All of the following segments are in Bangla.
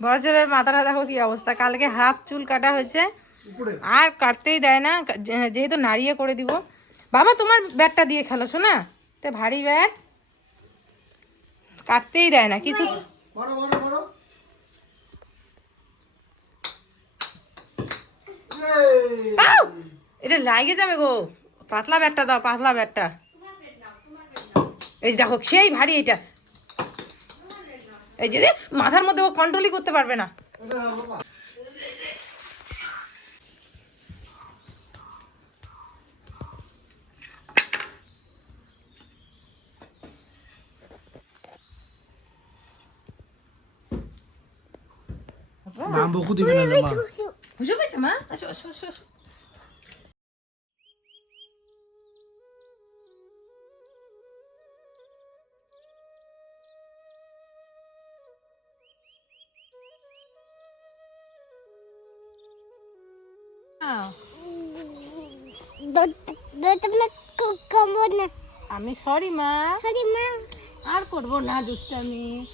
বড় ছেলের মাথাটা দেখো কি অবস্থা। কালকে হাফ চুল কাটা হয়েছে। আর কাটতেই দেয় না যেহেতু নাড়িয়ে করে দিব। বাবা তোমার ব্যাগটা দিয়ে খেলো শোনা? তো ভারী ব্যাগ। কাটতেই দেয় না কিছু বড় বড় বড় এই, আউ! এটা লাগে যাবে গো। পাতলা ব্যাগটা দাও পাতলা ব্যাগটা। এই যে দেখো সেই ভারী এটা। এই যে মাথার মধ্যে ও কন্ট্রোলই করতে পারবে না বাবা। বকু দিবে না মা বুঝে পেয়েছ মা আসো আসো আসো আমি সরি মা। সরি মা। আর করব না দুষ্টামি।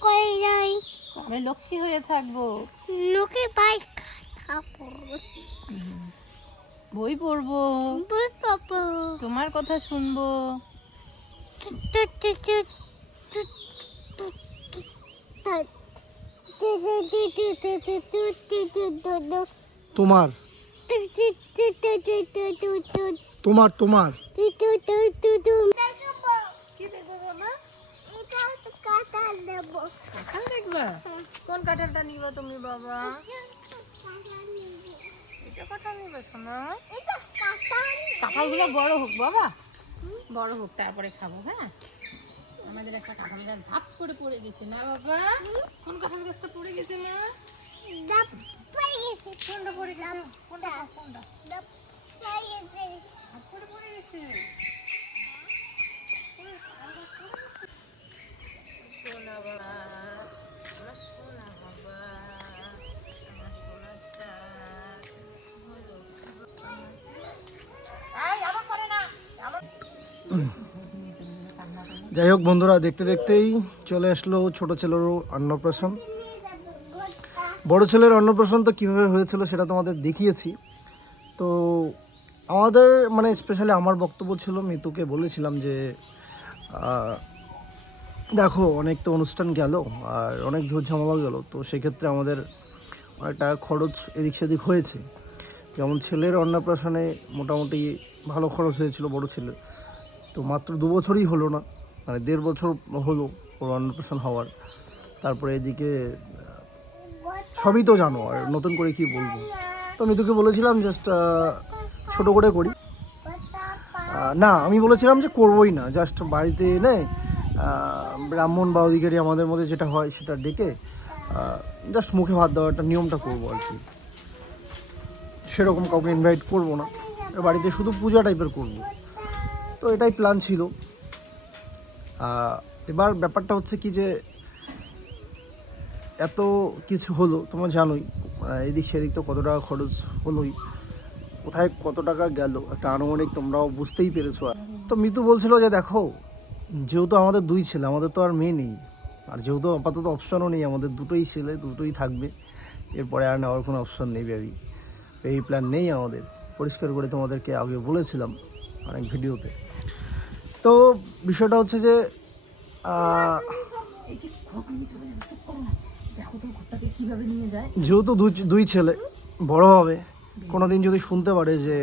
করে যাই। আমি লক্ষ্মী হয়ে থাকব। লোকে পাই খাব বই পড়ব। বই পাবো তোমার কথা শুনব। তোমার। তোমার তোমার। কোন কাঁঠালটা নিবা তুমি বাবা? এটা কাঁঠাল নিবে শোনা কাঁঠালগুলো বড় হোক বাবা। বড় হোক তারপরে খাব হ্যাঁ? আমাদের একটা কাঁঠাল গাছ ধাপ করে পড়ে গেছে না বাবা? কোন কাঁঠাল গাছটা পড়ে গেছে না? কোনটা পড়ে গেছে। কোনটা কোনটা পড়ে গেছে? সোনা বাবা যাই হোক বন্ধুরা, দেখতে দেখতেই চলে আসলো ছোট ছেলেরও অন্নপ্রাশন। বড় ছেলের অন্নপ্রাশন তো কীভাবে হয়েছিল সেটা তোমাদের দেখিয়েছি। তো আমাদের মানে স্পেশালি আমার বক্তব্য ছিল, মিতুকে বলেছিলাম যে দেখো, অনেক তো অনুষ্ঠান গেল, আর অনেক ঝামেলা গেল, তো সেক্ষেত্রে আমাদের অনেকটা খরচ এদিক সেদিক হয়েছে। যেমন ছেলের অন্নপ্রাশনে মোটামুটি ভালো খরচ হয়েছিল, বড় ছেলের। তো মাত্র দু বছরই হলো না মানে দেড় বছর হলো ওর অন্নপ্রাশন হওয়ার। তারপরে এদিকে, সবই তো জানো, আর নতুন করে কি বলব? তো আমি তোকে বলেছিলাম জাস্ট ছোট করে করি। না, আমি বলেছিলাম যে করবোই না জাস্ট বাড়িতে এনে ব্রাহ্মণ বা অধিকারী আমাদের মধ্যে যেটা হয় সেটা ডেকে জাস্ট মুখে ভাত দেওয়া একটা নিয়মটা করব আর কি। সেরকম কাউকে ইনভাইট করব না। বাড়িতে শুধু পূজা টাইপের করব। তো এটাই প্ল্যান ছিল। এবার ব্যাপারটা হচ্ছে কি যে, এত কিছু হলো, তোমরা জানোই এদিক সেদিক তো কত টাকা খরচ হলোই। কোথায় কত টাকা গেল? একটা আনুমানিক তোমরাও বুঝতেই পেরেছ। তো মিতু বলছিল যে দেখো যেহেতু আমাদের দুই ছেলে আমাদের তো আর মেয়ে নেই। আর যেহেতু আপাতত অপশনও নেই আমাদের দুটোই ছেলে দুটোই থাকবে। এরপরে আর নেওয়ার কোনো অপশন নেই বেবি এই প্ল্যান নেই আমাদের। পরিষ্কার করে তোমাদেরকে আগে বলেছিলাম অনেক ভিডিওতে। তো বিষয়টা হচ্ছে যে যেহেতু দুই ছেলে বড় হবে। কোনোদিন যদি শুনতে পারে যে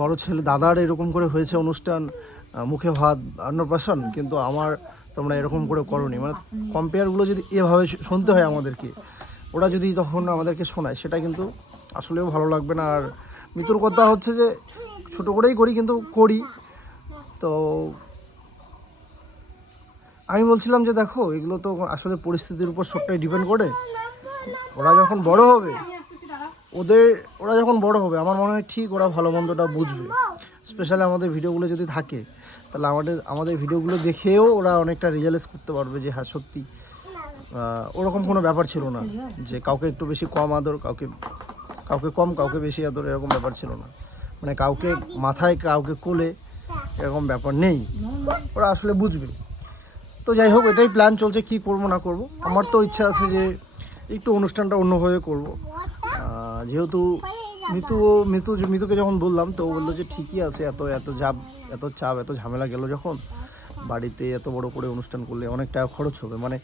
বড় ছেলে দাদার এরকম করে হয়েছে অনুষ্ঠান মুখে ভাত, অন্নপ্রাশন, কিন্তু আমার তোমরা এরকম করে করনি। মানে কম্পেয়ারগুলো যদি এভাবে শুনতে হয় আমাদেরকে, ওরা যদি তখন আমাদেরকে শোনায়, সেটা কিন্তু আসলেও ভালো লাগবে না। আর মৃত্যুর কথা হচ্ছে যে, ছোট করেই করি, কিন্তু করি। তো আমি বলছিলাম যে, দেখো, এগুলো তো আসলে পরিস্থিতির উপর সবটাই ডিপেন্ড করে। ওরা যখন বড় হবে ওদের, ওরা যখন বড় হবে, আমার মনে হয় ঠিক ওরা ভালো মন্দটা বুঝবে। স্পেশালি আমাদের ভিডিওগুলো যদি থাকে, তাহলে আমাদের আমাদের ভিডিওগুলো দেখেও ওরা অনেকটা রিয়েলাইজ করতে পারবে যে হ্যাঁ সত্যি ওরকম কোনো ব্যাপার ছিল না যে, কাউকে একটু বেশি কম আদর, কাউকে কাউকে কম, কাউকে বেশি আদর, এরকম ব্যাপার ছিল না। মানে কাউকে মাথায়, কাউকে কোলে, এরকম ব্যাপার নেই। ওরা আসলে বুঝবে। তো যাই হোক, এটাই প্ল্যান চলছে, কি করব, না করব। আমার তো ইচ্ছা আছে যে, একটু অনুষ্ঠানটা অন্যভাবে করব। যেহেতু মিতু ও মিতু মিতুকে যখন বললাম, তো ও বলল যে ঠিকই আছে, এত এত চাপ এত চাপ, এত ঝামেলা গেল যখন। বাড়িতে এত বড় করে অনুষ্ঠান করলে অনেক টাকা খরচ হবে। মানে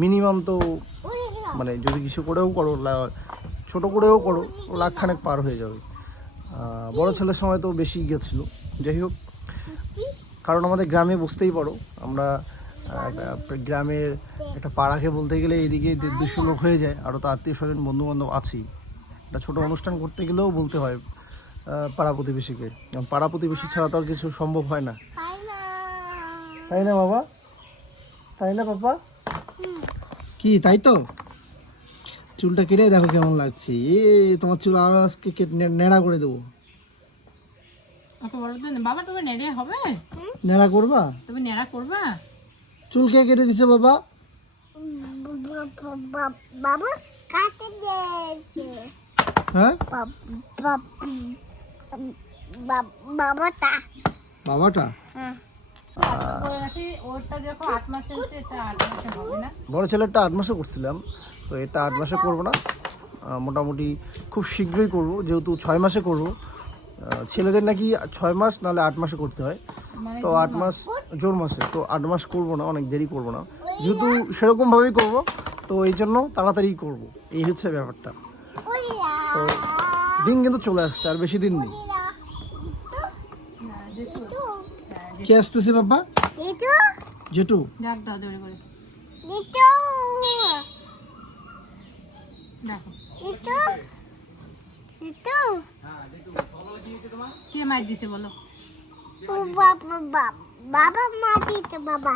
মিনিমাম তো মানে যদি কিছু করেও করো ছোট করেও করো ও লাখ পার হয়ে যাবে। বড় ছেলের সময় তো বেশি গেছিল। যাই হোক, কারণ আমাদের গ্রামে বুঝতেই পারো। আমরা গ্রামের একটা পাড়াকে বলতে গেলে এইদিকে দেড় দুশো লোক হয়ে যায় আরও তো আত্মীয় স্বজন বন্ধু বান্ধব আছেই। একটা ছোটো অনুষ্ঠান করতে গেলেও বলতে হয় পাড়া প্রতিবেশীকে। কারণ পাড়া প্রতিবেশী ছাড়া তো আর কিছু সম্ভব হয় না। তাই না। বাবা? তাই না পাপা? কি তাই তো? চুলটা কেটে দেখো কেমন লাগছে। এ তোমার চুল আরও আজকে কেটে নে- নেড়া করে দেবো। বাবা তুমি নেড়ে হবে? নেড়া করবা? তুমি নেড়া করবা? চুল কে কেটে দিছে বাবা বাবা কাটে দিয়েছে। হ্যাঁ? বাবাটা। বাবাটা? হ্যাঁ। বড় ছেলেটা আট মাসে করছিলাম তো এটা আট মাসে করব না। মোটামুটি খুব শীঘ্রই করব যেহেতু ছয় মাসে করব। ছেলেদের নাকি ছয় মাস নাহলে আট মাসে করতে হয়। মানে তো আট মাস? জোর মাসে তো আট মাস করব না অনেক দেরি করব না। যেহেতু সেরকমভাবেই করব তো এই জন্য তাড়াতাড়ি করব। এই হচ্ছে ব্যাপারটা। দিন কিন্তু চলে আসছে, আর বেশি দিন নেই। কে আসতেছে বাবা? জেঠু। কে মাইর দিছে বলো বাবা বাবা বাবা মা দিতে বাবা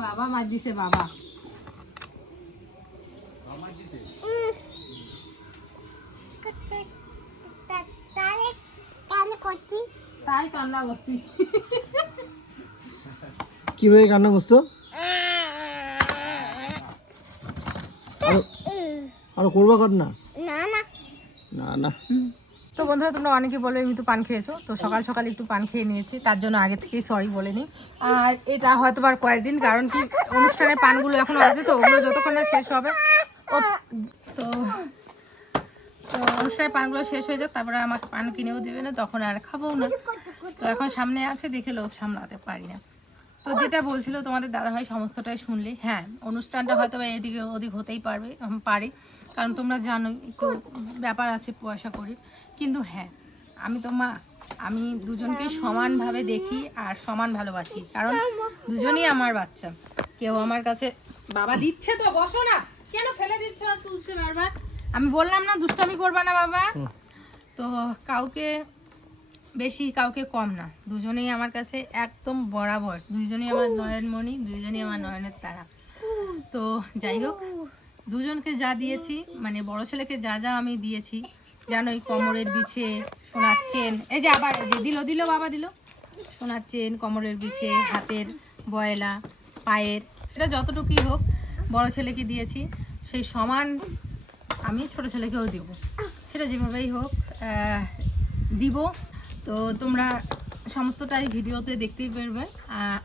বাবা মাইর দিছে, বাবা। করছি। তাই কান্না করছি। কীভাবে কান্না করছ? আরও আরও করবা কান্না না। না না। না তো বন্ধুরা তোমরা অনেকে বলবে আমি তো পান খেয়েছো? তো সকাল সকাল একটু পান খেয়ে নিয়েছি। তার জন্য আগে থেকেই সরি বলে নিই। আর এটা হয়তো আর কয়েকদিন কারণ কি অনুষ্ঠানের পানগুলো এখন আছে তো ওগুলো যতক্ষণ না শেষ হবে তো অনুষ্ঠানের পানগুলো শেষ হয়ে যাক, তারপরে আমাকে পান কিনেও দেবে না, তখন আর খাব না। তো এখন সামনে আছে, দেখে লোক সামলাতে পারি না। তো যেটা বলছিল তোমাদের দাদাভাই, সমস্তটাই শুনলে। হ্যাঁ অনুষ্ঠানটা হয়তো বা এদিকে ওদিক হতেই পারবে পারে। কারণ তোমরা জানোই একটু ব্যাপার আছে পয়সা করি কিন্তু হ্যাঁ আমি তো মা, আমি দুজনকে সমানভাবে দেখি আর সমান ভালোবাসি। কারণ দুজনই আমার বাচ্চা। কেউ আমার কাছে, বাবা দিচ্ছে তো, বসো না। কেন ফেলে দিচ্ছ তুলছে বারবার? আমি বললাম না দুষ্টামি করবা না বাবা। তো কাউকে বেশি কাউকে কম না। দুজনেই আমার কাছে একদম বরাবর। দুজনেই আমার নয়নমণি দুজনেই আমার নয়নের তারা। তো যাই হোক দুজনকে যা দিয়েছি মানে বড় ছেলেকে যা যা আমি দিয়েছি জানোই কোমরের বিছে সোনার চেন এই যে আবার যে দিল দিল বাবা দিল। সোনার চেন কোমরের বিছে হাতের বয়লা পায়ের। সেটা যতটুকুই হোক বড় ছেলেকে দিয়েছি। সেই সমান আমি ছোট ছেলেকেও দেব। সেটা যেভাবেই হোক দিব। তো তোমরা সমস্তটাই ভিডিওতে দেখতেই পারবে।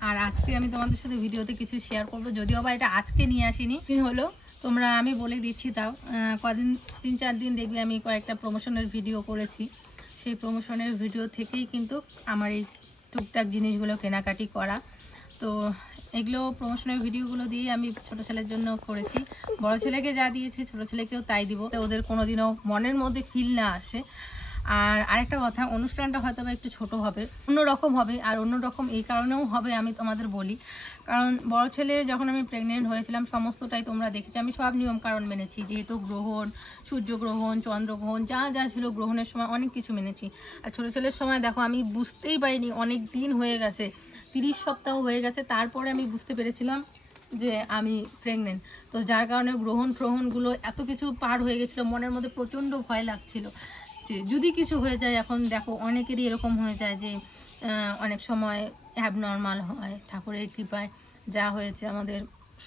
আর আজকে আমি তোমাদের সাথে ভিডিওতে কিছু শেয়ার করব। যদিও বা এটা আজকে নিয়ে আসিনি হলো। তোমরা আমি বলে দিচ্ছি তাও কদিন, তিন চার দিন দেখবে আমি কয়েকটা প্রমোশনের ভিডিও করেছি। সেই প্রমোশনের ভিডিও থেকেই কিন্তু আমার এই টুকটাক জিনিসগুলো কেনাকাটি করা। তো এগুলো প্রমোশনের ভিডিওগুলো দিয়ে আমি ছোট ছেলের জন্য করেছি। বড় ছেলেকে যা দিয়েছি, ছোট ছেলেকেও তাই দিব। ওদের কোনোদিনও মনের মধ্যে ফিল না আসে। আর আরেকটা কথা, অনুষ্ঠানটা হয়তো বা একটু ছোট হবে, অন্যরকম হবে, আর অন্যরকম এই কারণেও হবে আমি তোমাদের বলি। কারণ বড় ছেলে যখন আমি প্রেগনেন্ট হয়েছিলাম, সমস্তটাই তোমরা দেখেছি। আমি সব নিয়ম কারণ মেনেছি, যেহেতু গ্রহণ সূর্যগ্রহণ চন্দ্রগ্রহণ যা যা ছিল গ্রহণের সময় অনেক কিছু মেনেছি। আর ছোটো ছেলের সময় দেখো, আমি বুঝতেই পারিনি, অনেক দিন হয়ে গেছে। তিরিশ সপ্তাহ হয়ে গেছে, তারপরে আমি বুঝতে পেরেছিলাম যে আমি প্রেগনেন্ট তো যার কারণে গ্রহণ ফ্রহণগুলো এত কিছু পার হয়ে গেছিল, মনের মধ্যে প্রচণ্ড ভয় লাগছিল যে যদি কিছু হয়ে যায়, এখন দেখো অনেকেরই এরকম হয়ে যায় যে অনেক সময় অ্যাবনর্মাল হয়, ঠাকুরের কৃপায় যা হয়েছে আমাদের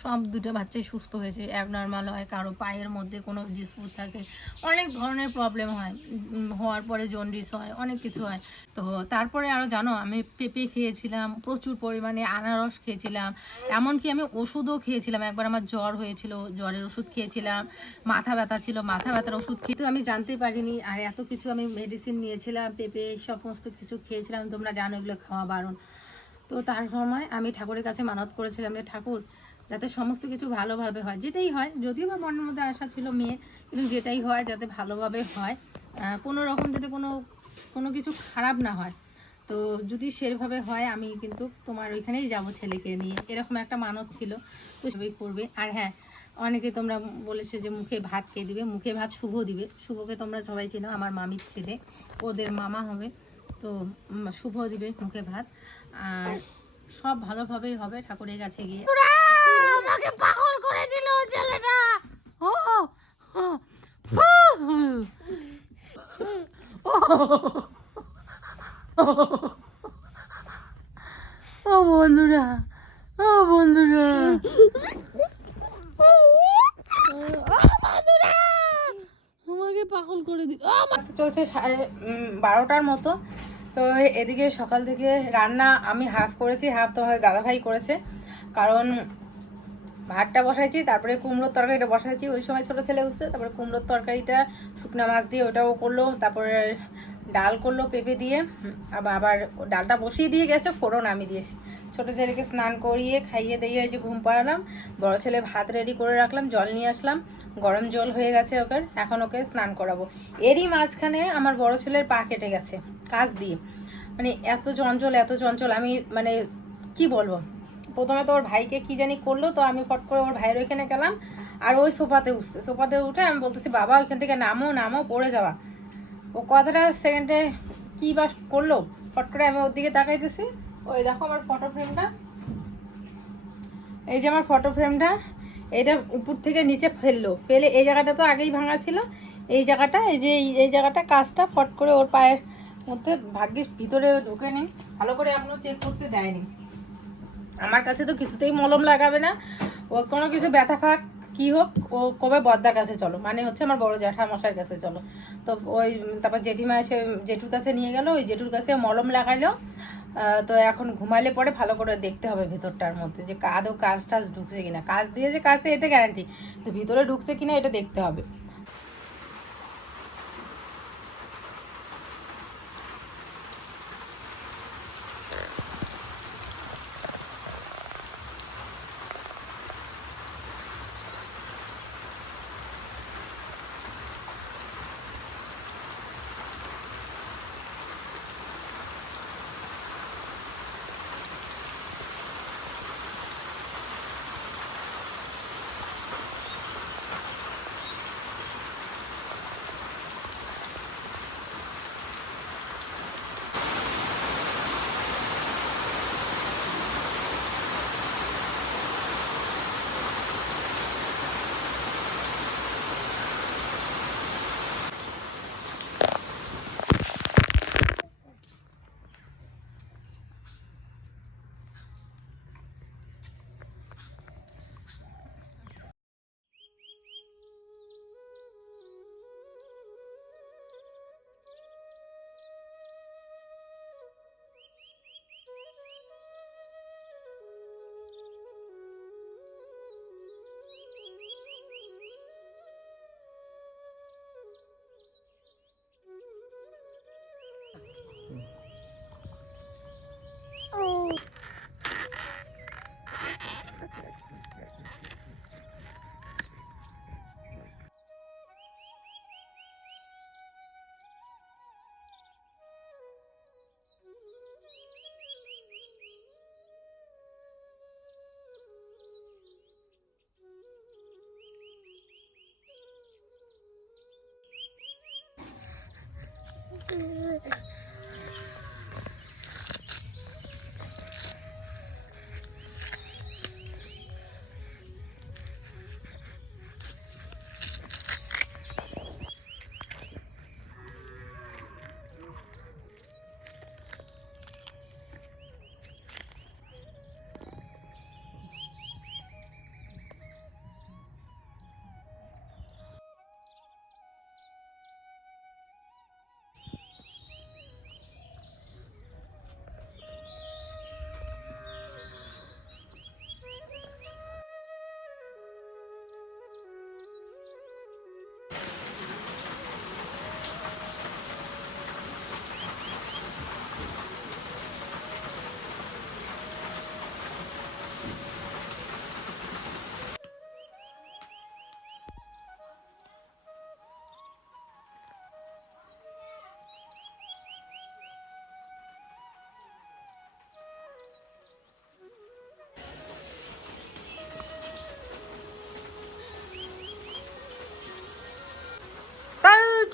সব দুটো বাচ্চাই সুস্থ হয়েছে অ্যাবনর্মাল হয়, কারও পায়ের মধ্যে কোনো ডিসপুট থাকে, অনেক ধরনের প্রবলেম হয় হওয়ার পরে জন্ডিস হয়, অনেক কিছু হয়। তো তারপরে আরও জানো, আমি পেঁপে খেয়েছিলাম, প্রচুর পরিমাণে আনারস খেয়েছিলাম, এমনকি আমি ওষুধও খেয়েছিলাম, একবার আমার জ্বর হয়েছিল, জ্বরের ওষুধ খেয়েছিলাম, মাথা ব্যথা ছিল, মাথা ব্যথার ওষুধ খেয়ে আমি জানতে পারিনি, আর এত কিছু আমি মেডিসিন নিয়েছিলাম, পেঁপে সমস্ত কিছু খেয়েছিলাম, তোমরা জানো এগুলো খাওয়া বারণ। তো তার সময় আমি ঠাকুরের কাছে মানত করেছিলাম যে, ঠাকুর যাতে সমস্ত কিছু ভালোভাবে হয়। যেটাই হয়, যদিও বা মনের মধ্যে আশা ছিল মেয়ের, কিন্তু যেটাই হয় যাতে ভালোভাবে হয় কোনো রকম যাতে কোনো কোনো কিছু খারাপ না হয়। তো যদি সেভাবে হয়, আমি কিন্তু তোমার ওইখানেই যাব ছেলেকে নিয়ে। এরকম একটা মানত ছিল, তো সেভাবেই করবে। আর হ্যাঁ অনেকে তোমরা বলেছে যে মুখে ভাত খেয়ে দিবে? মুখে ভাত শুভ দিবে। শুভকে তোমরা সবাই চেনো, আমার মামির ছেলে। ওদের মামা হবে, তো শুভ দিবে মুখে ভাত। আর সব ভালোভাবেই হবে ঠাকুরের কাছে গিয়ে। আমাকে পাগল করে দিল ছেলেটা। ও ও, বন্ধুরা ও বন্ধুরা। আমাকে পাগল করে দিল। বাজতে চলছে সাড়ে বারোটার মতো। তো এদিকে সকাল থেকে রান্না আমি হাফ করেছি হাফ তোমাদের দাদাভাই করেছে। কারণ ভাতটা বসাইছি, তারপরে কুমড়োর তরকারিটা বসাইছি। ওই সময় ছোটো ছেলে উঠছে, তারপরে কুমড়োর তরকারিটা, শুকনো মাছ দিয়ে ওটাও করল, তারপরে ডাল করল পেঁপে দিয়ে। আবার আবার ডালটা বসিয়ে দিয়ে গেছে, ফোড়ন আমি দিয়েছি। ছোটো ছেলেকে স্নান করিয়ে খাইয়ে দিয়ে যে ঘুম পাড়ালাম, বড় ছেলে ভাত রেডি করে রাখলাম, জল নিয়ে আসলাম, গরম জল হয়ে গেছে ওকে, এখন ওকে স্নান করাবো। এরই মাঝখানে আমার বড় ছেলের পা কেটে গেছে, কাজ দিয়ে। মানে এত চঞ্চল এত চঞ্চল, আমি মানে কি বলব? প্রথমে তো ওর ভাইকে কি জানি করল, তো আমি ফট করে ওর ভাইয়ের ওইখানে গেলাম, আর ওই সোফাতে উঠছে। সোফাতে উঠে আমি বলতেছি, বাবা, ওইখান থেকে নামো নামো, পড়ে যাওয়া। ও কথাটা সেকেন্ডে কী বা করল, ফট করে আমি ওর দিকে তাকাইতেছি। ওই দেখো আমার ফটো ফ্রেমটা এই যে আমার ফটো ফ্রেমটা এটা উপর থেকে নিচে ফেলল। ফেলে এই জায়গাটা তো আগেই ভাঙা ছিল। এই জায়গাটা, এই যে এই- জায়গাটা কাজটা ফট করে ওর পায়ের মধ্যে ভাগ্যিস ভিতরে ঢুকে নেই ভালো করে এখনও চেক করতে দেয়নি। আমার কাছে তো কিছুতেই মলম লাগাবে না। ও কোনো কিছু ব্যথা ফাক, কি হোক, ও কবে বদ্দার কাছে চলো। মানে হচ্ছে আমার বড় জ্যাঠা মশার কাছে চলো। তো ওই, তারপর জেঠিমা এসে জেঠুর কাছে নিয়ে গেল, ওই জেঠুর কাছে মলম লাগাইলো। তো এখন ঘুমাইলে পরে ভালো করে দেখতে হবে ভেতরটার মধ্যে যে আদৌ কাজ টাজ ঢুকছে কিনা। কাজ দিয়ে যে কাজে এতে গ্যারান্টি তো ভিতরে ঢুকছে কিনা, এটা দেখতে হবে।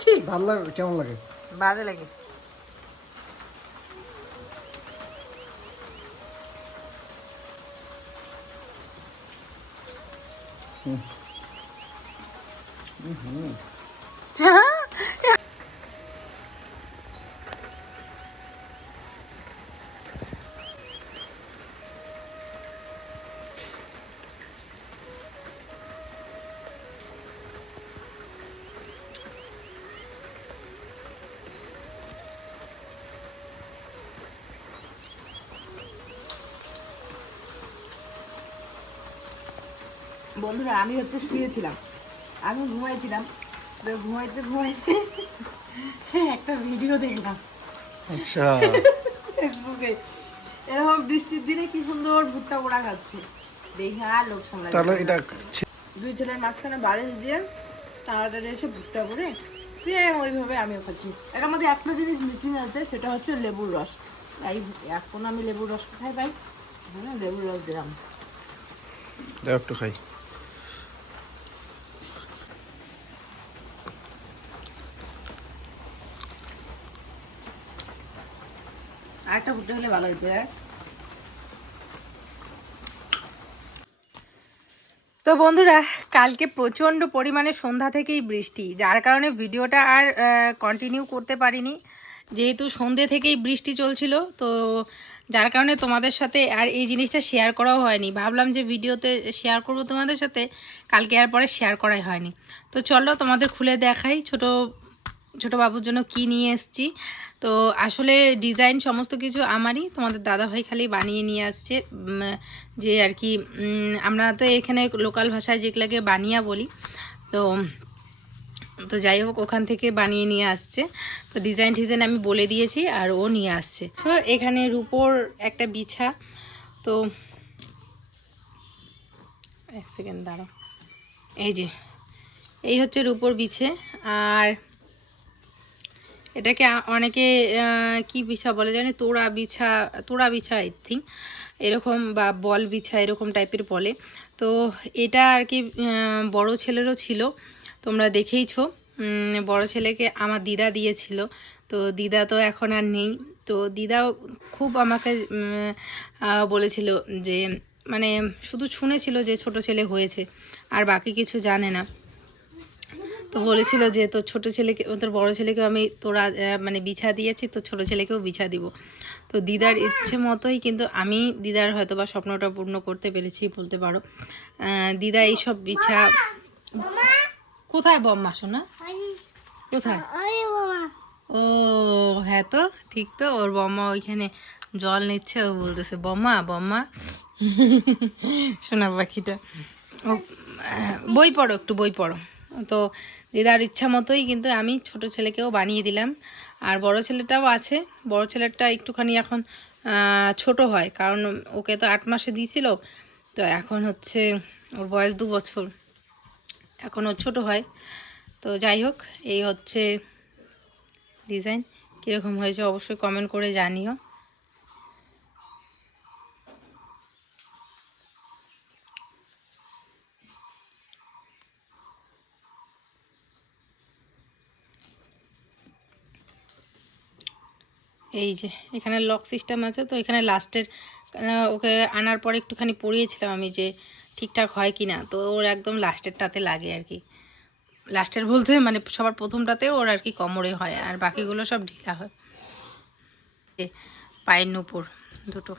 করছি ভালো লাগে কেমন লাগে? বাজে লাগে। বন্ধুরা আমি হচ্ছে শুয়েছিলাম। আমি ঘুমাইছিলাম। তো ঘুমাইতে ঘুমাইতে একটা ভিডিও দেখলাম। আচ্ছা। ফেসবুকে। এরকম বৃষ্টির দিনে কি সুন্দর ভুট্টা পোড়া খাচ্ছে। দেখে আর লোক তাহলে এটা দুই ছেলের মাঝখানে বালিশ দিয়ে তাড়াতাড়ি এসে ভুট্টা করে সেম ওইভাবে আমিও খাচ্ছি। এটার মধ্যে একটা জিনিস মিসিং আছে সেটা হচ্ছে লেবুর রস। তাই এখন আমি লেবুর রস খাই পাই? হ্যাঁ লেবুর রস দিলাম। একটু খাই। আর একটা ভুট্টা হলে ভালো হতো হ্যাঁ? তো বন্ধুরা, কালকে প্রচণ্ড পরিমাণে সন্ধ্যা থেকেই বৃষ্টি, যার কারণে ভিডিওটা আর কন্টিনিউ করতে পারিনি। যেহেতু সন্ধ্যে থেকেই বৃষ্টি চলছিল, তো যার কারণে তোমাদের সাথে আর এই জিনিসটা শেয়ার করাও হয়নি। ভাবলাম যে ভিডিওতে শেয়ার করব তোমাদের সাথে, কালকে আর পরে শেয়ার করাই হয়নি। তো চলো তোমাদের খুলে দেখাই ছোট ছোট বাবুর জন্য কি নিয়ে এসেছি? তো আসলে ডিজাইন সমস্ত কিছু আমারই। তোমাদের দাদাভাই খালি বানিয়ে নিয়ে আসছে। যে আর কি আমরা তো এখানে লোকাল ভাষায় যেগুলোকে বানিয়া বলি। তো তো যাই হোক, ওখান থেকে বানিয়ে নিয়ে আসছে। তো ডিজাইন ডিজাইন আমি বলে দিয়েছি আর ও নিয়ে আসছে। তো এখানে রুপোর একটা বিছা। তো এক সেকেন্ড দাঁড়াও। এই যে, এই হচ্ছে রুপোর বিছে। আর এটাকে অনেকে কি বিছা বলে জানি? তোড়া বিছা তোড়া বিছা আই থিঙ্ক এরকম বা বল বিছা এরকম টাইপের বলে। তো এটা আর কি বড় ছেলেরও ছিল, তোমরা দেখেইছো। বড় ছেলেকে আমার দিদা দিয়েছিল, তো দিদা তো এখন আর নেই। তো দিদাও খুব আমাকে বলেছিল যে মানে শুধু শুনেছিল যে ছোট ছেলে হয়েছে, আর বাকি কিছু জানে না। তো বলেছিল যে তোর ছোট ছেলেকে, তোর বড় ছেলেকেও আমি তোরা মানে বিছা দিয়েছি, তো ছোট ছেলেকেও বিছা দিব। তো দিদার ইচ্ছে মতোই কিন্তু আমি দিদার হয়তো বা স্বপ্নটা পূর্ণ করতে পেরেছি বলতে পারো। দিদা এইসব বিছা কোথায় বম্মা শোনা কোথায়? ও হ্যাঁ তো, ঠিক তো, ওর বম্মা ওইখানে জল নিচ্ছে, ও বলতেছে, বম্মা বম্মা। সোনা পাখিটা। ও বই পড়ো, একটু বই পড়ো। তো দিদার ইচ্ছা মতোই কিন্তু আমি ছোট ছেলেকেও বানিয়ে দিলাম। আর বড় ছেলেটাও আছে। বড় ছেলেটা একটুখানি এখন ছোট হয়। কারণ ওকে তো আট মাসে দিয়েছিল। তো এখন হচ্ছে ওর বয়স দু বছর। এখন ও ছোটো হয়। তো যাই হোক, এই হচ্ছে ডিজাইন। কীরকম হয়েছে অবশ্যই কমেন্ট করে জানিও। এই যে, এখানে লক সিস্টেম আছে, তো এখানে লাস্টের ওকে আনার পরে একটুখানি পড়িয়েছিলাম আমি যে ঠিকঠাক হয় কি না তো ওর একদম লাস্টেরটাতে লাগে আর কি। লাস্টের বলতে মানে সবার প্রথমটাতে ওর আর কি কমরে হয়, আর বাকিগুলো সব ঢিলা হয়। পায়ের নুপুর, দুটো।